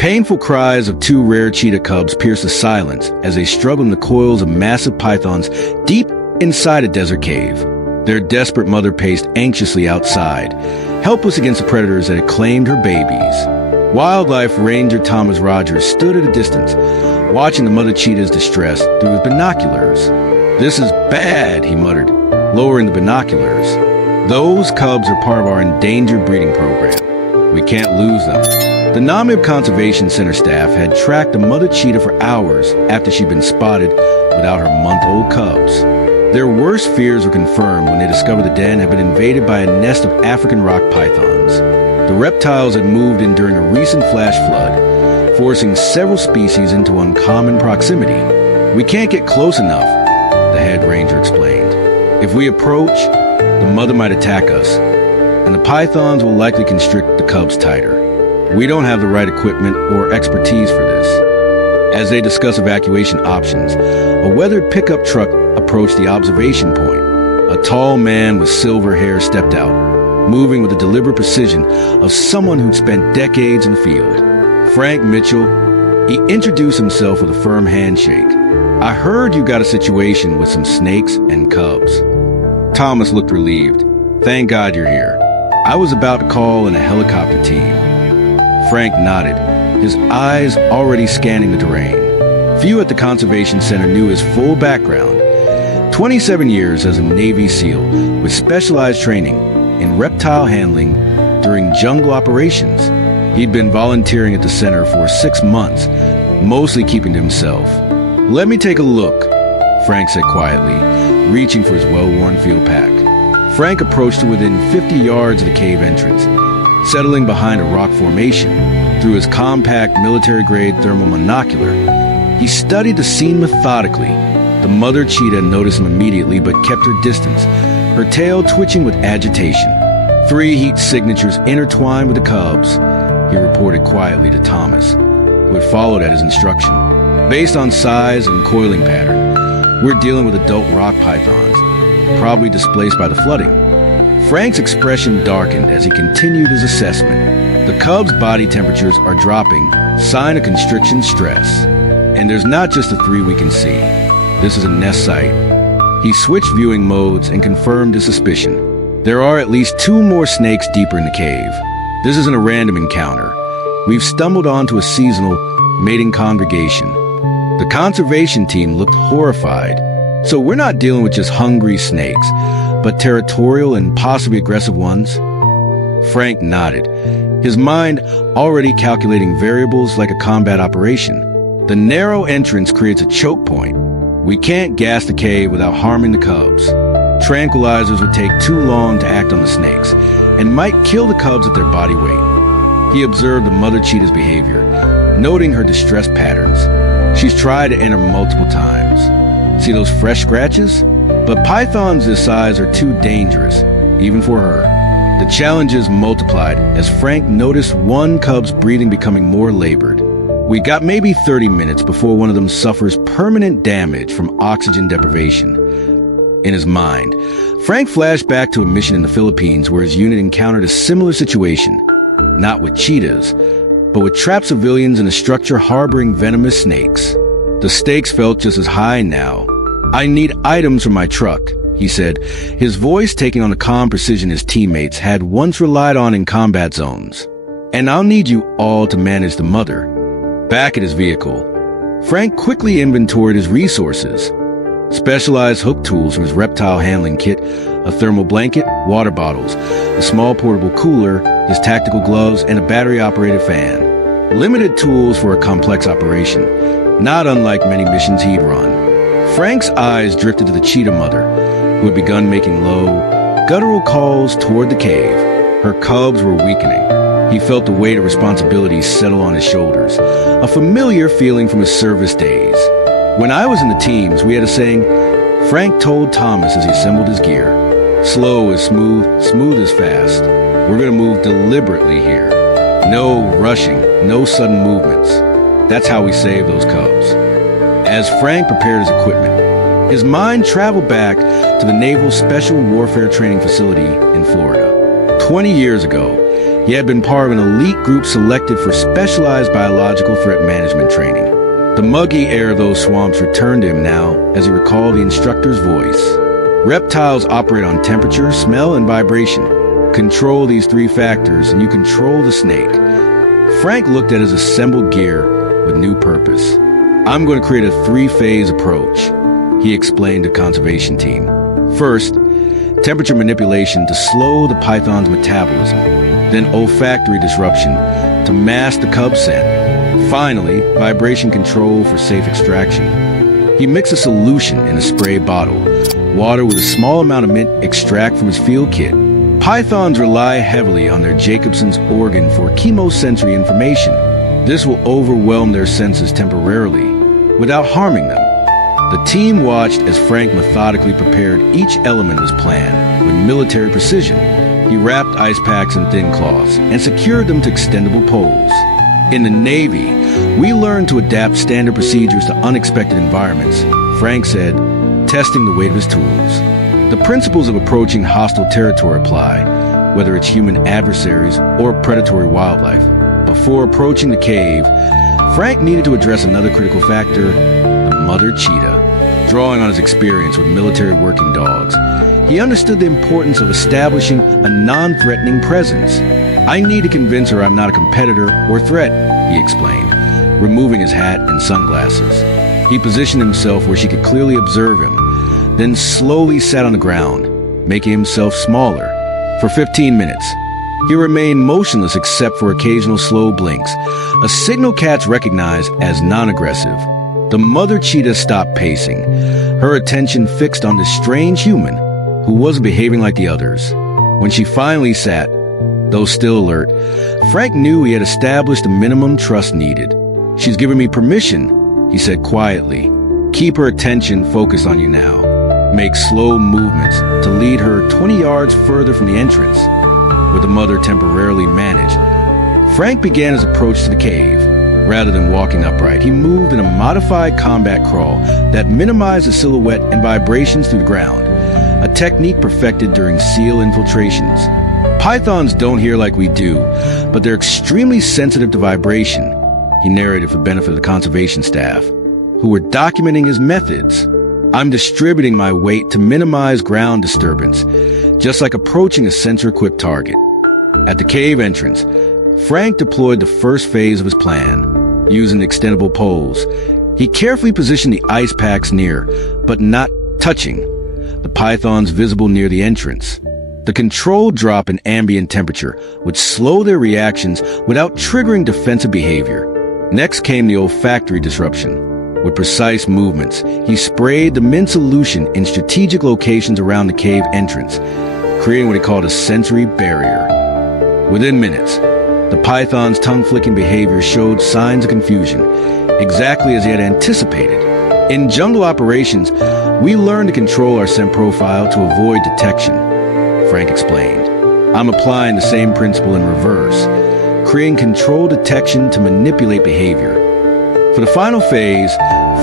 Painful cries of two rare cheetah cubs pierce the silence as they struggle in the coils of massive pythons deep inside a desert cave. Their desperate mother paced anxiously outside, helpless against the predators that had claimed her babies. Wildlife Ranger Thomas Rogers stood at a distance, watching the mother cheetah's distress through his binoculars. "This is bad," he muttered, lowering the binoculars. "Those cubs are part of our endangered breeding program. We can't lose them." The Namib Conservation Center staff had tracked the mother cheetah for hours after she'd been spotted without her month-old cubs. Their worst fears were confirmed when they discovered the den had been invaded by a nest of African rock pythons. The reptiles had moved in during a recent flash flood, forcing several species into uncommon proximity. "We can't get close enough," the head ranger explained. "If we approach, the mother might attack us, and the pythons will likely constrict the cubs tighter. We don't have the right equipment or expertise for this." As they discussed evacuation options, a weathered pickup truck approached the observation point. A tall man with silver hair stepped out, moving with the deliberate precision of someone who'd spent decades in the field. Frank Mitchell. He introduced himself with a firm handshake. "I heard you got a situation with some snakes and cubs." Thomas looked relieved. "Thank God you're here. I was about to call in a helicopter team." Frank nodded, his eyes already scanning the terrain. Few at the Conservation Center knew his full background. 27 years as a Navy SEAL with specialized training in reptile handling during jungle operations. He'd been volunteering at the center for 6 months, mostly keeping to himself. "Let me take a look," Frank said quietly, reaching for his well-worn field pack. Frank approached to within 50 yards of the cave entrance, settling behind a rock formation. Through his compact military-grade thermal monocular, he studied the scene methodically. The mother cheetah noticed him immediately but kept her distance, her tail twitching with agitation. 3 heat signatures intertwined with the cubs, he reported quietly to Thomas, who had followed at his instruction. "Based on size and coiling pattern, we're dealing with adult rock pythons, probably displaced by the flooding." Frank's expression darkened as he continued his assessment. The cubs' body temperatures are dropping, sign of constriction stress. And there's not just the 3 we can see. This is a nest site. He switched viewing modes and confirmed his suspicion. There are at least 2 more snakes deeper in the cave. This isn't a random encounter. We've stumbled onto a seasonal mating congregation. The conservation team looked horrified. "So we're not dealing with just hungry snakes, but territorial and possibly aggressive ones?" Frank nodded, his mind already calculating variables like a combat operation. "The narrow entrance creates a choke point. We can't gas the cave without harming the cubs. Tranquilizers would take too long to act on the snakes and might kill the cubs at their body weight." He observed the mother cheetah's behavior, noting her distress patterns. She's tried to enter multiple times. "See those fresh scratches? But pythons this size are too dangerous, even for her." The challenges multiplied as Frank noticed one cub's breathing becoming more labored. "We got maybe 30 minutes before one of them suffers permanent damage from oxygen deprivation." In his mind, Frank flashed back to a mission in the Philippines where his unit encountered a similar situation, not with cheetahs, but with trapped civilians in a structure harboring venomous snakes. The stakes felt just as high now. "I need items from my truck," he said, his voice taking on the calm precision his teammates had once relied on in combat zones. "And I'll need you all to manage the mother." Back at his vehicle, Frank quickly inventoried his resources. Specialized hook tools from his reptile handling kit, a thermal blanket, water bottles, a small portable cooler, his tactical gloves, and a battery-operated fan. Limited tools for a complex operation, not unlike many missions he'd run. Frank's eyes drifted to the cheetah mother, who had begun making low, guttural calls toward the cave. Her cubs were weakening. He felt the weight of responsibility settle on his shoulders, a familiar feeling from his service days. "When I was in the teams, we had a saying," Frank told Thomas as he assembled his gear. "Slow is smooth, smooth is fast. We're going to move deliberately here. No rushing, no sudden movements. That's how we save those cubs." As Frank prepared his equipment, his mind traveled back to the Naval Special Warfare Training Facility in Florida. 20 years ago, He had been part of an elite group selected for specialized biological threat management training. The muggy air of those swamps returned to him now as he recalled the instructor's voice. Reptiles operate on temperature, smell, and vibration. Control these three factors and you control the snake. Frank looked at his assembled gear with new purpose. I'm going to create a three-phase approach, he explained to conservation team. First, temperature manipulation to slow the python's metabolism. Then olfactory disruption to mask the cub scent. Finally, vibration control for safe extraction. He mixed a solution in a spray bottle, water with a small amount of mint extract from his field kit. Pythons rely heavily on their Jacobson's organ for chemosensory information. This will overwhelm their senses temporarily, without harming them. The team watched as Frank methodically prepared each element of his plan with military precision. He wrapped ice packs in thin cloths and secured them to extendable poles. In the Navy, we learned to adapt standard procedures to unexpected environments, Frank said, testing the weight of his tools. The principles of approaching hostile territory apply, whether it's human adversaries or predatory wildlife. Before approaching the cave, Frank needed to address another critical factor, the mother cheetah. Drawing on his experience with military working dogs, he understood the importance of establishing a non-threatening presence. I need to convince her I'm not a competitor or threat, he explained, removing his hat and sunglasses. He positioned himself where she could clearly observe him, then slowly sat on the ground, making himself smaller. For 15 minutes, he remained motionless except for occasional slow blinks, a signal cats recognize as non-aggressive. The mother cheetah stopped pacing, her attention fixed on this strange human who wasn't behaving like the others. When she finally sat, though still alert, Frank knew he had established the minimum trust needed. She's given me permission, he said quietly. Keep her attention focused on you now. Make slow movements to lead her 20 yards further from the entrance, where the mother temporarily managed. Frank began his approach to the cave. Rather than walking upright, he moved in a modified combat crawl that minimized the silhouette and vibrations through the ground, a technique perfected during SEAL infiltrations. Pythons don't hear like we do, but they're extremely sensitive to vibration, he narrated for benefit of the conservation staff, who were documenting his methods. I'm distributing my weight to minimize ground disturbance, just like approaching a sensor-equipped target. At the cave entrance, Frank deployed the first phase of his plan. Using extendable poles, he carefully positioned the ice packs near, but not touching, the pythons visible near the entrance. The controlled drop in ambient temperature would slow their reactions without triggering defensive behavior. Next came the olfactory disruption. With precise movements, he sprayed the mint solution in strategic locations around the cave entrance, creating what he called a sensory barrier. Within minutes, the python's tongue-flicking behavior showed signs of confusion, exactly as he had anticipated. In jungle operations, we learned to control our scent profile to avoid detection, Frank explained. I'm applying the same principle in reverse, creating controlled detection to manipulate behavior. For the final phase,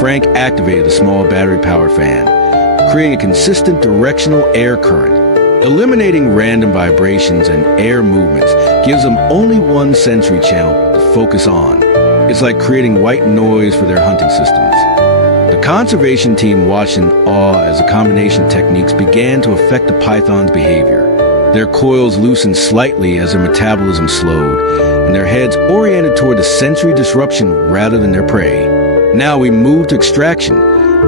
Frank activated a small battery-powered fan, creating a consistent directional air current. Eliminating random vibrations and air movements gives them only one sensory channel to focus on. It's like creating white noise for their hunting systems. The conservation team watched in awe as the combination of techniques began to affect the python's behavior. Their coils loosened slightly as their metabolism slowed, and their heads oriented toward the sensory disruption rather than their prey. Now we move to extraction,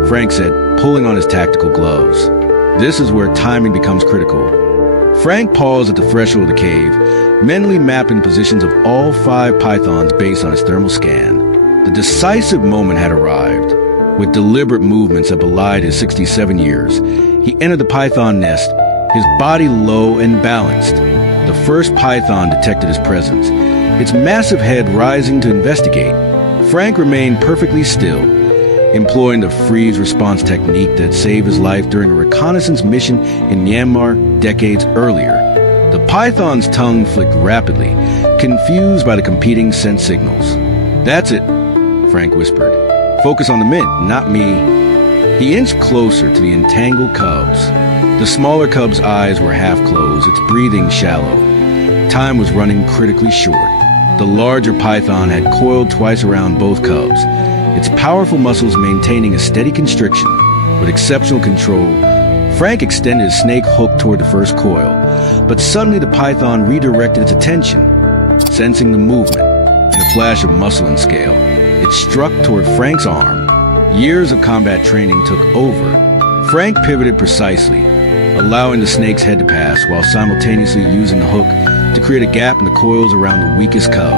Frank said, pulling on his tactical gloves. This is where timing becomes critical. Frank paused at the threshold of the cave, mentally mapping positions of all 5 pythons based on his thermal scan. The decisive moment had arrived. With deliberate movements that belied his 67 years, he entered the python nest, his body low and balanced. The first python detected his presence, its massive head rising to investigate. Frank remained perfectly still, employing the freeze response technique that saved his life during a reconnaissance mission in Myanmar decades earlier. The python's tongue flicked rapidly, confused by the competing scent signals. That's it, Frank whispered. Focus on the mint, not me. He inched closer to the entangled cubs. The smaller cub's eyes were half closed, its breathing shallow. time was running critically short. The larger python had coiled twice around both cubs, its powerful muscles maintaining a steady constriction. With exceptional control, Frank extended his snake hook toward the first coil, but suddenly the python redirected its attention. Sensing the movement, in a flash of muscle and scale, it struck toward Frank's arm. Years of combat training took over. Frank pivoted precisely, allowing the snake's head to pass while simultaneously using the hook to create a gap in the coils around the weakest cub.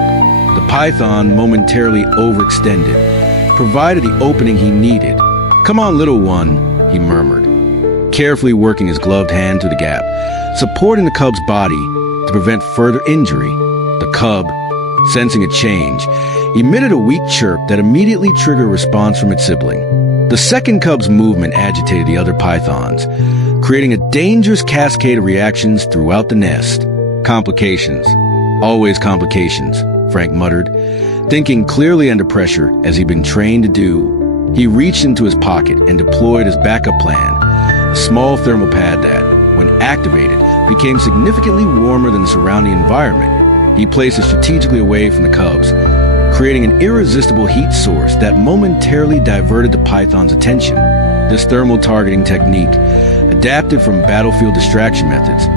The python, momentarily overextended, provided the opening he needed. "Come on, little one," he murmured, carefully working his gloved hand through the gap, supporting the cub's body to prevent further injury. The cub, sensing a change, emitted a weak chirp that immediately triggered a response from its sibling. The second cub's movement agitated the other pythons, creating a dangerous cascade of reactions throughout the nest. "Complications. Always complications," Frank muttered, thinking clearly under pressure as he'd been trained to do. He reached into his pocket and deployed his backup plan, a small thermal pad that, when activated, became significantly warmer than the surrounding environment. He placed it strategically away from the cubs, creating an irresistible heat source that momentarily diverted the python's attention. This thermal targeting technique, adapted from battlefield distraction methods,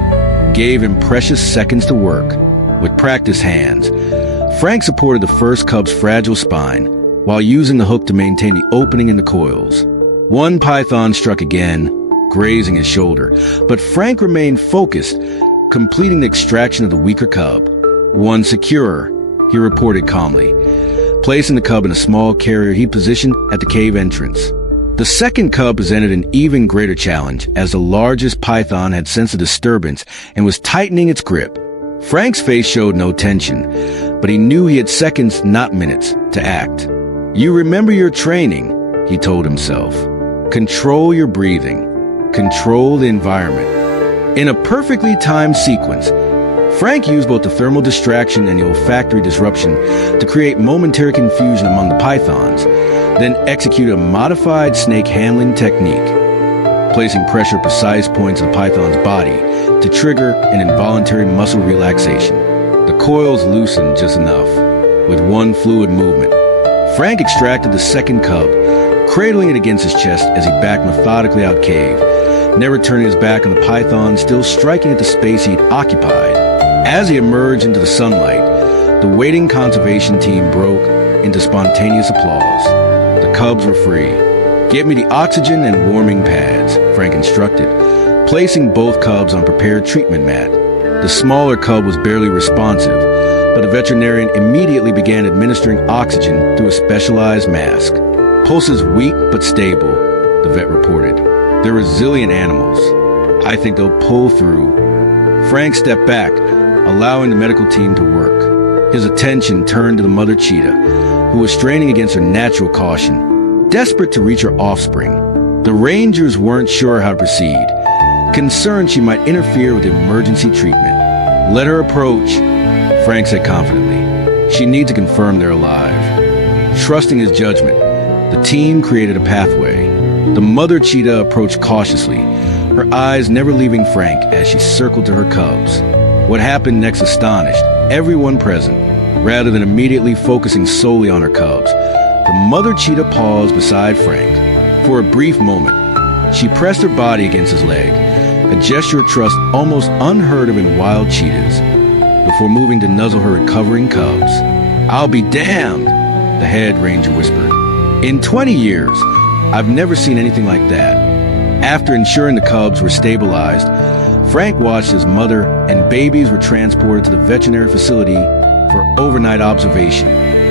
gave him precious seconds to work. With practiced hands, Frank supported the first cub's fragile spine while using the hook to maintain the opening in the coils. One python struck again, grazing his shoulder, but Frank remained focused, completing the extraction of the weaker cub. "One secure," he reported calmly, placing the cub in a small carrier he positioned at the cave entrance. The second cub presented an even greater challenge, as the largest python had sensed a disturbance and was tightening its grip. Frank's face showed no tension, but he knew he had seconds, not minutes, to act. "You remember your training," he told himself. "Control your breathing. Control the environment." In a perfectly timed sequence, Frank used both the thermal distraction and the olfactory disruption to create momentary confusion among the pythons, then executed a modified snake handling technique, placing pressure at precise points of the python's body to trigger an involuntary muscle relaxation. The coils loosened just enough. With one fluid movement, Frank extracted the second cub, cradling it against his chest as he backed methodically out cave, never turning his back on the python, still striking at the space he'd occupied. As he emerged into the sunlight, the waiting conservation team broke into spontaneous applause. The cubs were free. "Get me the oxygen and warming pads," Frank instructed, placing both cubs on a prepared treatment mat. The smaller cub was barely responsive, but the veterinarian immediately began administering oxygen through a specialized mask. "Pulses weak but stable," the vet reported. "They're resilient animals. I think they'll pull through." Frank stepped back, allowing the medical team to work. His attention turned to the mother cheetah, who was straining against her natural caution, desperate to reach her offspring. The rangers weren't sure how to proceed, concerned she might interfere with the emergency treatment. "Let her approach," Frank said confidently. "She needs to confirm they're alive." Trusting his judgment, the team created a pathway. The mother cheetah approached cautiously, her eyes never leaving Frank as she circled to her cubs. What happened next astonished everyone present. Rather than immediately focusing solely on her cubs, the mother cheetah paused beside Frank. For a brief moment, she pressed her body against his leg, a gesture of trust almost unheard of in wild cheetahs, before moving to nuzzle her recovering cubs. "I'll be damned," the head ranger whispered. "In 20 years, I've never seen anything like that." After ensuring the cubs were stabilized, Frank watched as mother and babies were transported to the veterinary facility for overnight observation.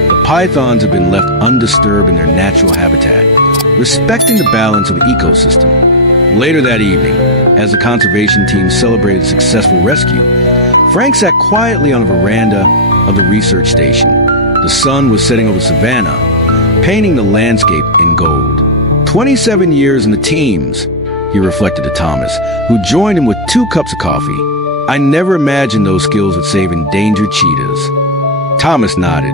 The pythons had been left undisturbed in their natural habitat, respecting the balance of the ecosystem. Later that evening, as the conservation team celebrated a successful rescue, Frank sat quietly on a veranda of the research station. The sun was setting over the savannah, painting the landscape in gold. 27 years in the teams, he reflected to Thomas, who joined him with 2 cups of coffee. "I never imagined those skills would save endangered cheetahs." Thomas nodded.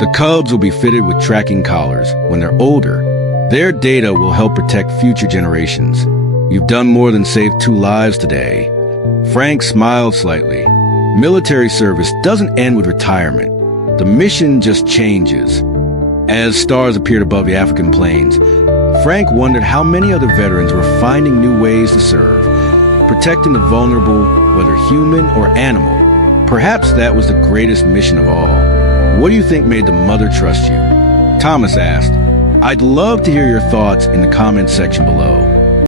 "The cubs will be fitted with tracking collars when they're older. Their data will help protect future generations. You've done more than save 2 lives today." Frank smiled slightly. Military service doesn't end with retirement. The mission just changes. As stars appeared above the African plains, Frank wondered how many other veterans were finding new ways to serve, protecting the vulnerable, whether human or animal. Perhaps that was the greatest mission of all. What do you think made the mother trust you? Thomas asked. I'd love to hear your thoughts in the comments section below.